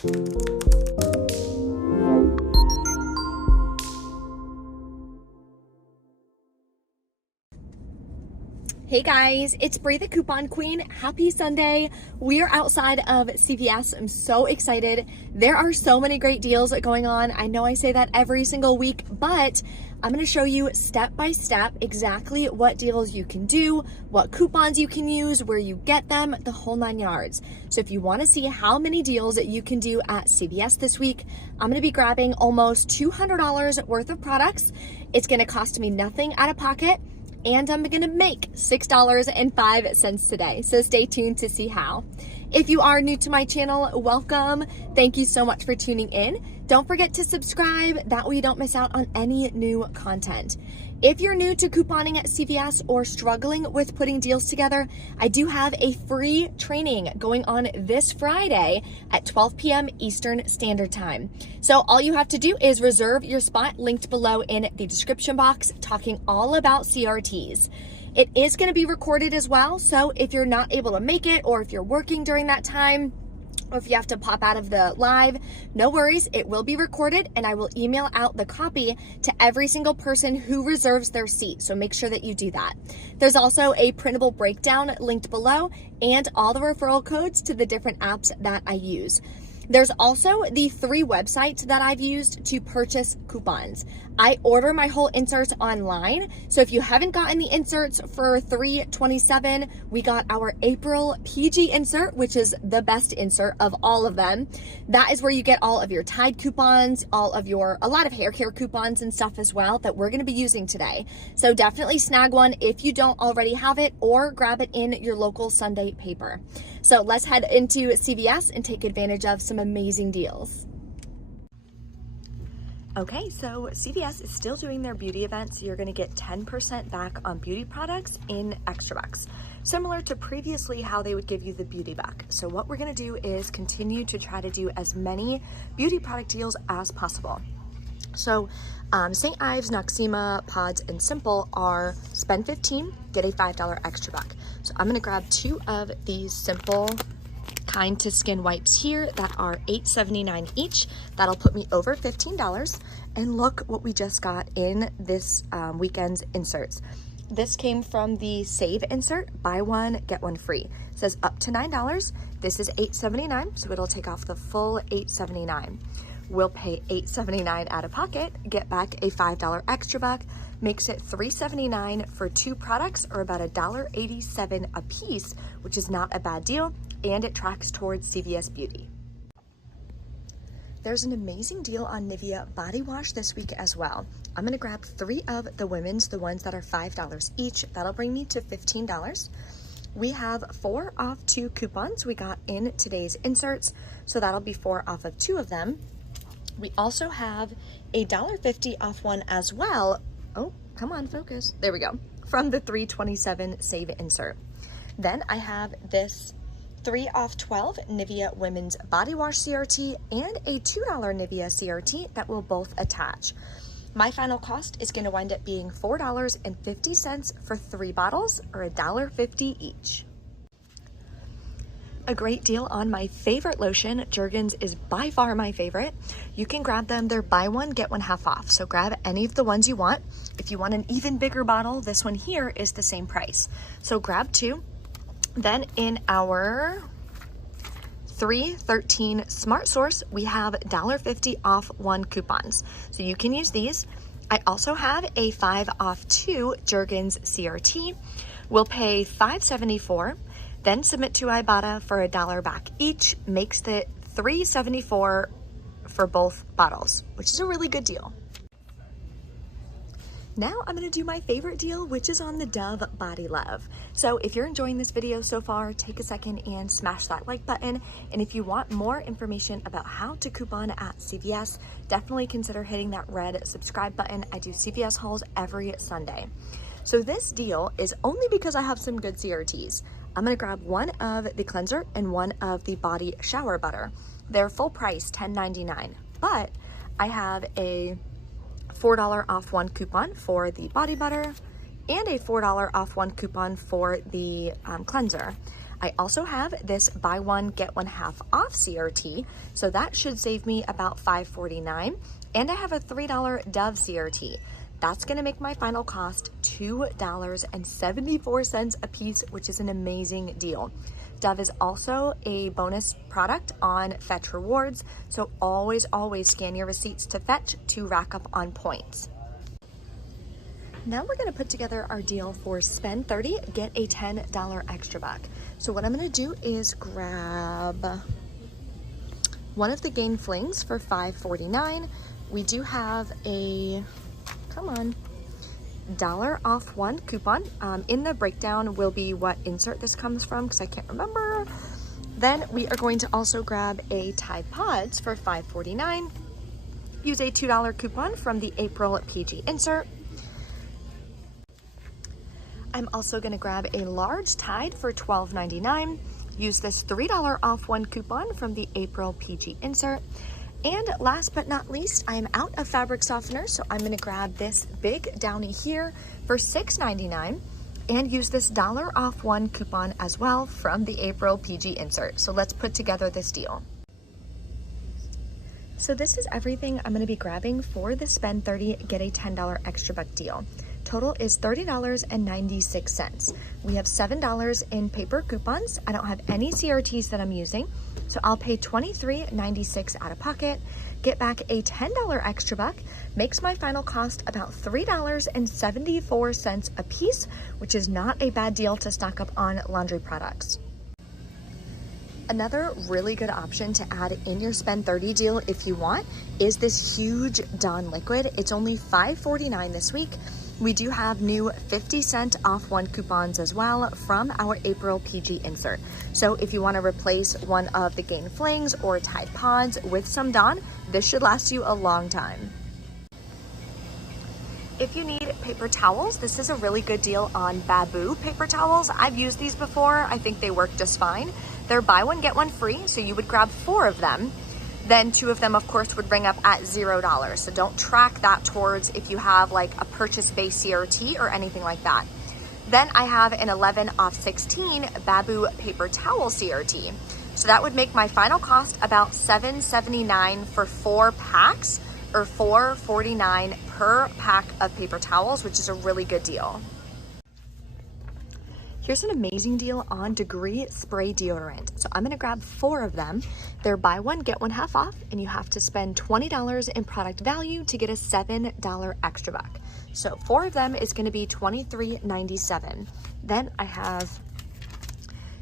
Hey guys, it's Brie the Coupon Queen. Happy Sunday. We are outside of CVS. I'm so excited. There are so many great deals going on. I know I say that every single week, but I'm going to show you step by step exactly what deals you can do, what coupons you can use, where you get them, the whole 9 yards. So if you want to see how many deals that you can do at CVS this week, I'm going to be grabbing almost $200 worth of products. It's going to cost me nothing out of pocket, and I'm gonna make $6.05 today. So stay tuned to see how. If you are new to my channel, welcome. Thank you so much for tuning in. Don't forget to subscribe, that way you don't miss out on any new content. If you're new to couponing at CVS or struggling with putting deals together, I do have a free training going on this Friday at 12 p.m. Eastern Standard Time. So all you have to do is reserve your spot linked below in the description box, talking all about CRTs. It is going to be recorded as well, so if you're not able to make it, or if you're working during that time, or if you have to pop out of the live, no worries, it will be recorded and I will email out the copy to every single person who reserves their seat. So make sure that you do that. There's also a printable breakdown linked below and all the referral codes to the different apps that I use. There's also the 3 websites that I've used to purchase coupons. I order my whole inserts online. So if you haven't gotten the inserts for 3/27, we got our April PG insert, which is the best insert of all of them. That is where you get all of your Tide coupons, a lot of hair care coupons and stuff as well that we're gonna be using today. So definitely snag one if you don't already have it, or grab it in your local Sunday paper. So let's head into CVS and take advantage of some amazing deals. Okay, so CVS is still doing their beauty event, so you're gonna get 10% back on beauty products in extra bucks, similar to previously how they would give you the beauty buck. So what we're gonna do is continue to try to do as many beauty product deals as possible. So St. Ives, Noxzema, Pods, and Simple are spend $15, get a $5 extra buck. So I'm gonna grab 2 of these Simple Kind to Skin wipes here that are $8.79 each. That'll put me over $15. And look what we just got in this weekend's inserts. This came from the Save insert, buy one, get one free. It says up to $9. This is $8.79, so it'll take off the full $8.79. We'll pay $8.79 out of pocket, get back a $5 extra buck, makes it $3.79 for 2 products, or about $1.87 a piece, which is not a bad deal, and it tracks towards CVS Beauty. There's an amazing deal on Nivea body wash this week as well. I'm gonna grab 3 of the women's, the ones that are $5 each. That'll bring me to $15. We have 4 off 2 coupons we got in today's inserts, so that'll be 4 off of 2 of them. We also have a $1.50 off one as well. Oh, come on, focus. There we go. From the 3/27 Save insert. Then I have this 3 off 12 Nivea Women's Body Wash CRT and a $2 Nivea CRT that will both attach. My final cost is going to wind up being $4.50 for 3 bottles, or $1.50 each. A great deal on my favorite lotion. Jergens is by far my favorite. You can grab them. They're buy one, get one half off. So grab any of the ones you want. If you want an even bigger bottle, this one here is the same price. So grab 2. Then in our 3/13 Smart Source, we have $1.50 off 1 coupons. So you can use these. I also have a 5 off 2 Jergens CRT. We'll pay $5.74. Then submit to Ibotta for $1 back each, makes it $3.74 for both bottles, which is a really good deal. Now I'm gonna do my favorite deal, which is on the Dove Body Love. So if you're enjoying this video so far, take a second and smash that like button. And if you want more information about how to coupon at CVS, definitely consider hitting that red subscribe button. I do CVS hauls every Sunday. So this deal is only because I have some good CRTs. I'm gonna grab 1 of the cleanser and 1 of the body shower butter. They're full price, $10.99, but I have a $4 off 1 coupon for the body butter and a $4 off 1 coupon for the cleanser. I also have this buy one, get one half off CRT, so that should save me about $5.49. And I have a $3 Dove CRT. That's gonna make my final cost $2.74 a piece, which is an amazing deal. Dove is also a bonus product on Fetch Rewards, so always scan your receipts to Fetch to rack up on points. Now we're gonna put together our deal for spend 30, get a $10 extra buck. So what I'm gonna do is grab one of the Gain Flings for $5.49. We do have a, come on, $1 off one coupon. In the breakdown will be what insert this comes from because I can't remember. Then we are going to also grab a Tide Pods for $5.49. Use a $2 coupon from the April PG insert. I'm also gonna grab a large Tide for $12.99. Use this $3 off one coupon from the April PG insert. And last but not least, I am out of fabric softener, so I'm gonna grab this big Downy here for $6.99 and use this $1 off one coupon as well from the April PG insert. So let's put together this deal. So this is everything I'm gonna be grabbing for the spend 30, get a $10 extra buck deal. Total is $30.96. We have $7 in paper coupons. I don't have any CRTs that I'm using, so I'll pay $23.96 out of pocket, get back a $10 extra buck, makes my final cost about $3.74 a piece, which is not a bad deal to stock up on laundry products. Another really good option to add in your spend 30 deal if you want is this huge Dawn liquid. It's only $5.49 this week. We do have new 50-cent off one coupons as well from our April PG insert. So if you want to replace one of the Gain Flings or Tide Pods with some Dawn, this should last you a long time. If you need paper towels, this is a really good deal on Baboo paper towels. I've used these before. I think they work just fine. They're buy one, get one free, so you would grab 4 of them. Then 2 of them, of course, would bring up at $0. So don't track that towards if you have like a purchase-based CRT or anything like that. Then I have an 11 off 16 Baboo paper towel CRT. So that would make my final cost about $7.79 for 4 packs, or $4.49 per pack of paper towels, which is a really good deal. Here's an amazing deal on Degree spray deodorant. So I'm gonna grab 4 of them. They're buy one, get one half off, and you have to spend $20 in product value to get a $7 extra buck. So 4 of them is gonna be $23.97. Then I have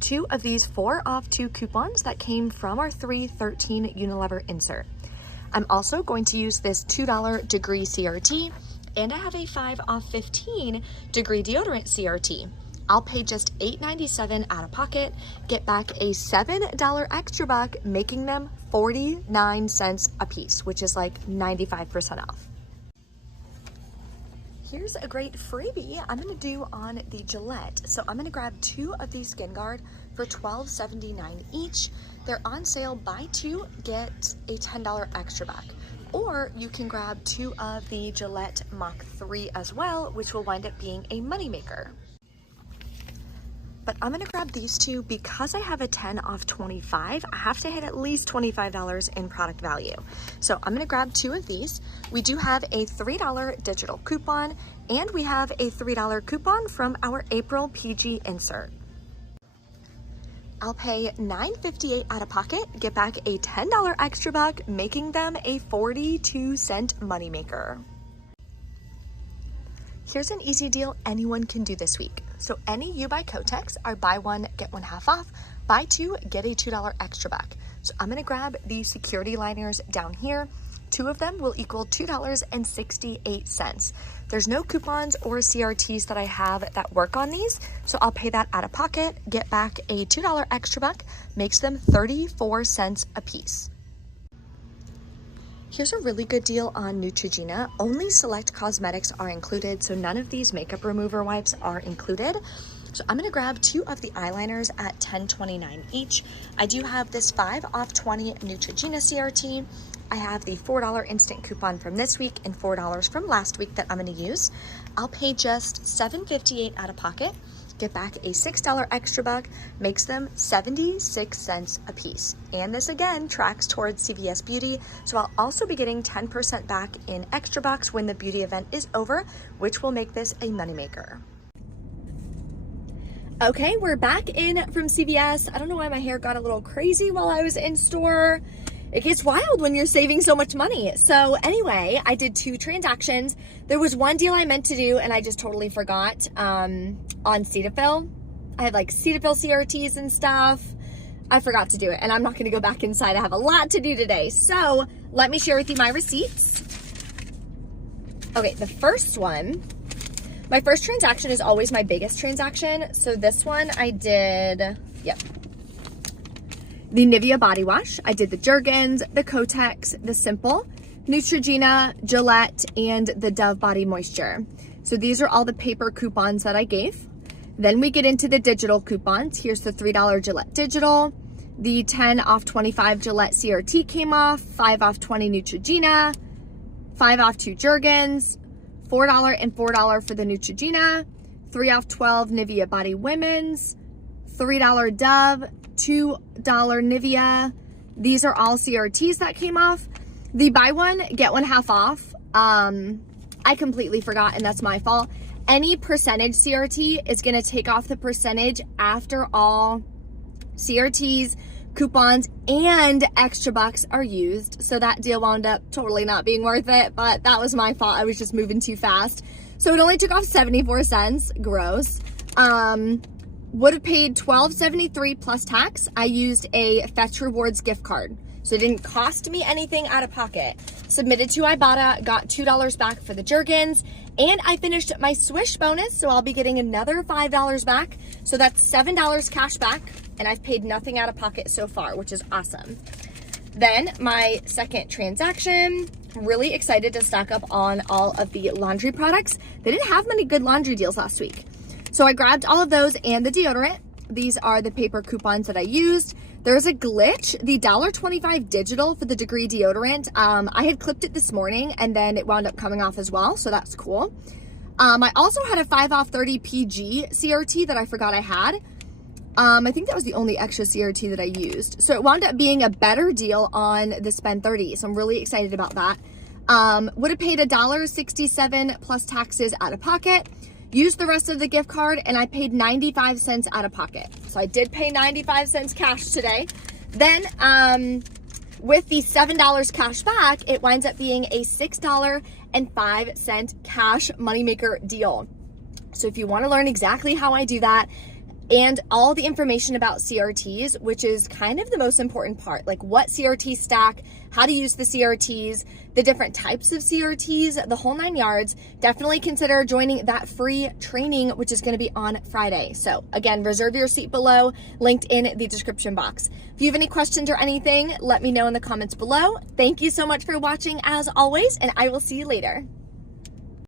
2 of these 4 off 2 coupons that came from our 313 Unilever insert. I'm also going to use this $2 Degree CRT, and I have a 5 off 15 Degree deodorant CRT. I'll pay just $8.97 out of pocket, get back a $7 extra buck, making them 49 cents a piece, which is like 95% off. Here's a great freebie I'm gonna do on the Gillette. So I'm gonna grab 2 of these Skin Guard for $12.79 each. They're on sale, buy 2, get a $10 extra buck. Or you can grab 2 of the Gillette Mach 3 as well, which will wind up being a moneymaker. But I'm gonna grab these 2 because I have a 10 off 25. I have to hit at least $25 in product value. So I'm gonna grab 2 of these. We do have a $3 digital coupon, and we have a $3 coupon from our April PG insert. I'll pay $9.58 out of pocket, get back a $10 extra buck, making them a 42-cent moneymaker. Here's an easy deal anyone can do this week. So any You Buy Kotex are buy one, get one half off, buy 2, get a $2 extra buck. So I'm gonna grab the security liners down here. 2 of them will equal $2.68. There's no coupons or CRTs that I have that work on these, so I'll pay that out of pocket, get back a $2 extra buck, makes them 34 cents a piece. Here's a really good deal on Neutrogena. Only select cosmetics are included, so none of these makeup remover wipes are included. So I'm gonna grab 2 of the eyeliners at $10.29 each. I do have this 5 off 20 Neutrogena CRT. I have the $4 instant coupon from this week and $4 from last week that I'm gonna use. I'll pay just $7.58 out of pocket, get back a $6 extra buck, makes them 76 cents a piece. And this again tracks towards CVS Beauty, so I'll also be getting 10% back in extra bucks when the beauty event is over, which will make this a moneymaker. Okay, we're back in from CVS. I don't know why my hair got a little crazy while I was in store. It gets wild when you're saving so much money. So anyway, I did 2 transactions. There was one deal I meant to do and I just totally forgot on Cetaphil. I had like Cetaphil CRTs and stuff. I forgot to do it and I'm not gonna go back inside. I have a lot to do today. So let me share with you my receipts. Okay, the first one, my first transaction is always my biggest transaction. So this one I did, the Nivea body wash. I did the Jergens, the Kotex, the Simple, Neutrogena, Gillette, and the Dove Body Moisture. So these are all the paper coupons that I gave. Then we get into the digital coupons. Here's the $3 Gillette Digital. The 10 off 25 Gillette CRT came off, 5 off 20 Neutrogena, 5 off 2 Jergens, $4 and $4 for the Neutrogena, 3 off 12 Nivea Body Women's, $3 Dove, $2 Nivea. These are all CRTs that came off. The buy one, get one half off. I completely forgot and that's my fault. Any percentage CRT is gonna take off the percentage after all CRTs, coupons, and extra bucks are used. So that deal wound up totally not being worth it, but that was my fault. I was just moving too fast. So it only took off 74 cents, gross. Would have paid $12.73 plus tax. I used a Fetch Rewards gift card. So it didn't cost me anything out of pocket. Submitted to Ibotta, got $2 back for the Jergens, and I finished my Swish bonus, so I'll be getting another $5 back. So that's $7 cash back, and I've paid nothing out of pocket so far, which is awesome. Then my second transaction, really excited to stock up on all of the laundry products. They didn't have many good laundry deals last week. So I grabbed all of those and the deodorant. These are the paper coupons that I used. There's a glitch, the $1.25 digital for the Degree deodorant. I had clipped it this morning and then it wound up coming off as well, so that's cool. I also had a 5 off 30 PG CRT that I forgot I had. I think that was the only extra CRT that I used. So it wound up being a better deal on the Spend 30, so I'm really excited about that. Would have paid $1.67 plus taxes out of pocket. Used the rest of the gift card and I paid 95 cents out of pocket. So I did pay 95 cents cash today. Then with the $7 cash back, it winds up being a $6.05 cash moneymaker deal. So if you want to learn exactly how I do that and all the information about CRTs, which is kind of the most important part, like what CRTs stack, how to use the CRTs, the different types of CRTs, the whole 9 yards, definitely consider joining that free training, which is going to be on Friday. So again, reserve your seat below, linked in the description box. If you have any questions or anything, let me know in the comments below. Thank you so much for watching as always, and I will see you later.